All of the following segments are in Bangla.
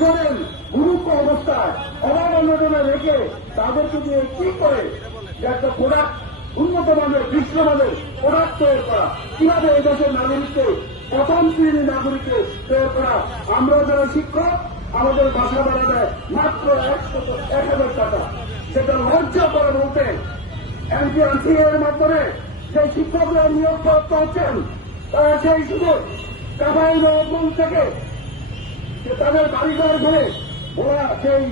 জীবনের গুরুত্ব অবস্থায় অভাব অনটনে রেখে তাদেরকে দিয়ে কি করে যে একটা প্রোডাক্ট উন্নত মানের বিশ্বমানের প্রোডাক্ট তৈরি করা, কিভাবে এই দেশের নাগরিককে প্রথম শ্রেণীর নাগরিককে তৈরি করা। আমরা যারা শিক্ষক আমাদের বাসা ভাড়া দেয় মাত্র 1,000 টাকা, সেটা লজ্জা করে বলতে এনপিআরসি এর মাধ্যমে যে শিক্ষকরা নিয়োগ প্রাপ্ত হচ্ছেন তারা সেই শুধু কাবাই নবম থেকে তাদের বাড়িঘর ঘুরে ওরা সেই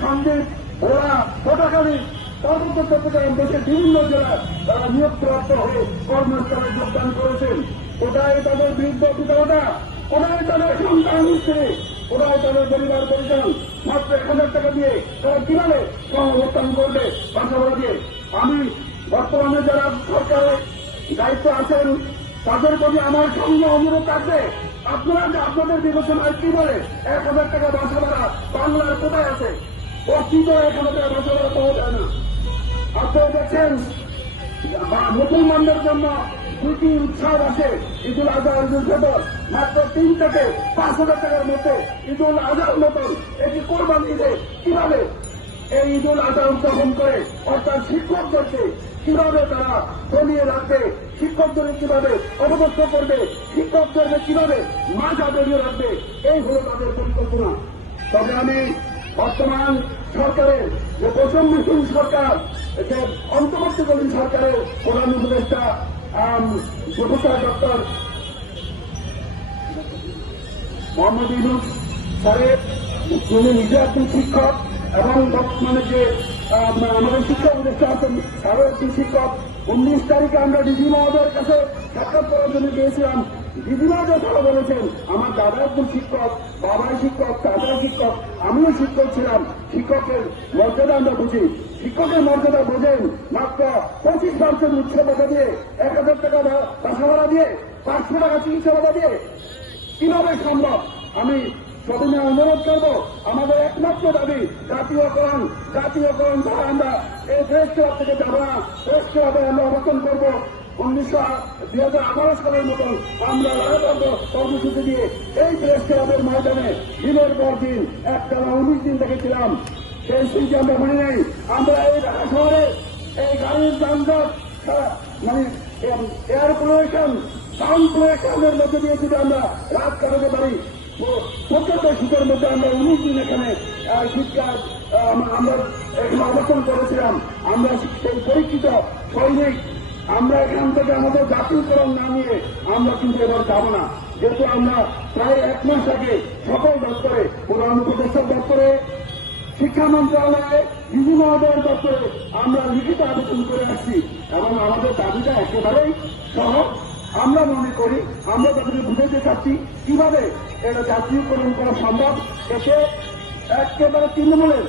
সন্দীপ ওরা কোটাখালী পার্বত্য চট্টগ্রাম দেশের বিভিন্ন জেলায় তারা নিয়োগপ্রাপ্ত হয়ে কর্মস্থলে যোগদান করেছেন। কোথায় তাদের বৃদ্ধ পিতামাতা, কোথায় তাদের সন্তান স্ত্রী, কোথায় তাদের পরিবার পরিজন মাত্র 1,000 টাকা দিয়ে তারা কিভাবে কর্মস্থান করবে বাসা ভাড়া দিয়ে। আমি বর্তমানে যারা সরকারের দায়িত্ব আছেন তাদের প্রতি আমার সঙ্গে অনুরোধ থাকবে, আপনারা যে আপনাদের বিবেচনায় কি বলে 1,000 টাকা বাসা ভাড়া বাংলার কোথায় আছে? অস্তিত্ব 1,000 টাকা বাসা ভাড়া পাওয়া যায় না। আপনারা দেখছেন মুসলমানদের জন্য 2টি উৎসব আছে, ঈদুল আজহা, ঈদুল ফিতর, মাত্র 3 থেকে 5,000 টাকার মধ্যে ঈদুল আজহার মতন এটি কোরবানি ঈদে কিভাবে এই ঈদুল আজহা উদযাপন করে, অর্থাৎ শিক্ষকদেরকে কিভাবে তারা দলিয়ে রাখবে, শিক্ষকদের কিভাবে অবদস্থ করবে, শিক্ষকদেরকে কিভাবে মাঝা দলিয়ে রাখবে, এই হল তাদের পরিকল্পনা। তবে আমি বর্তমান সরকারের যে বৈষম্যহীন সরকার, যে অন্তর্বর্তীকালীন সরকারের প্রধান উপদেষ্টা প্রফেসর ডক্টর মোহাম্মদ ইউনূস স্যারের, তিনি নিজে একজন শিক্ষক এবং বর্তমানে যে আমাদের শিক্ষা উপদেষ্টা আছেন তারও একজন শিক্ষক। 19 তারিখে আমরা ডিজি মহোদয়ের কাছে সাক্ষাৎ করার জন্য গিয়েছিলাম। ডিজি মহোদয় তারা বলেছেন আমার দাদা একজন শিক্ষক, বাবাই শিক্ষক, চাচা শিক্ষক, আমিও শিক্ষক ছিলাম। শিক্ষকের মর্যাদা আমরা বুঝি, শিক্ষকের মর্যাদা বোঝেন মাত্র 25% উচ্চ ভাতা দিয়ে, 1,000 টাকা বাসা ভাড়া দিয়ে, 500 টাকা চিকিৎসা ভাতা দিয়ে কিভাবে সম্ভব? আমি সবিনয় অনুরোধ করব, আমাদের একমাত্র দাবি জাতীয়করণ। জাতীয়করণ ছাড়া আমরা এই প্রেস ক্লাব থেকে যাব না। প্রেস ক্লাবে আমরা অবস্থান করব 2018 সালের মতন আমরা লাগাতার কর্মসূচি দিয়ে এই প্রেস ক্লাবের ময়দানে দিনের পর দিন একটানা 19 দিন দেখেছিলাম। সেই সুযোগ আমরা মনে নেই। আমরা এই ঢাকা শহরে এই গাড়ির যানজট, মানে এয়ার পলিউশন, সাউন্ড পলিউশনের মধ্যে দিয়ে যদি আমরা রাত কাটাতে পারি, প্রত্যেক শীতের মধ্যে আমরা 19 দিন এখানে শীতকাল আমরা এখানে অবস্থান করেছিলাম। আমরা সেই পরীক্ষিত সৈনিক, আমরা এখান থেকে আমাদের জাতীয়করণ না নিয়ে আমরা কিন্তু এবার যাব না। যেহেতু আমরা প্রায় 1 মাস আগে সকল দপ্তরে, প্রধান উপদেষ্টার দপ্তরে, শিক্ষা মন্ত্রণালয়ে, ডিজি মহোদয়ের দপ্তরে আমরা লিখিত আবেদন করে আসছি এবং আমাদের দাবিটা একেবারেই সহজ। আমরা মনে করি আমরা তাদেরকে বুঝাতে চাচ্ছি কিভাবে এটা জাতীয়করণ করা সম্ভব। এতে একেবারে তৃণমূলের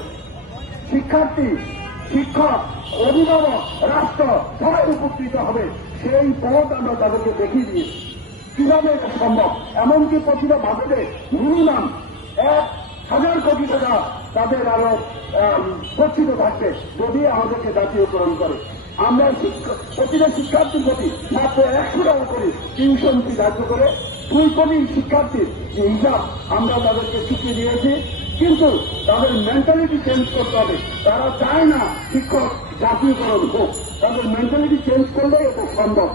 শিক্ষার্থী, শিক্ষক, অভিভাবক, রাষ্ট্র সবাই উপকৃত হবে। সেই পথ আমরা তাদেরকে দেখিয়ে দিয়েছি কিভাবে এটা সম্ভব। এমনকি প্রতিটা বাজেটে মিনিমাম 1,000 কোটি টাকা তাদের আরো গচ্ছিত থাকবে যদি আমাদেরকে জাতীয়করণ করে। আমরা প্রতিটা শিক্ষার্থীর প্রতি মাত্র 100 টাকা করে টিউশন ফি ধার্য করে 2 কোটি শিক্ষার্থীর যে হিসাব আমরা তাদেরকে শিখিয়ে দিয়েছি। কিন্তু তাদের মেন্টালিটি চেঞ্জ করতে হবে। তারা চায় না শিক্ষক জাতীয়করণ হোক, তাদের মেন্টালিটি চেঞ্জ করলেই এটা সম্ভব।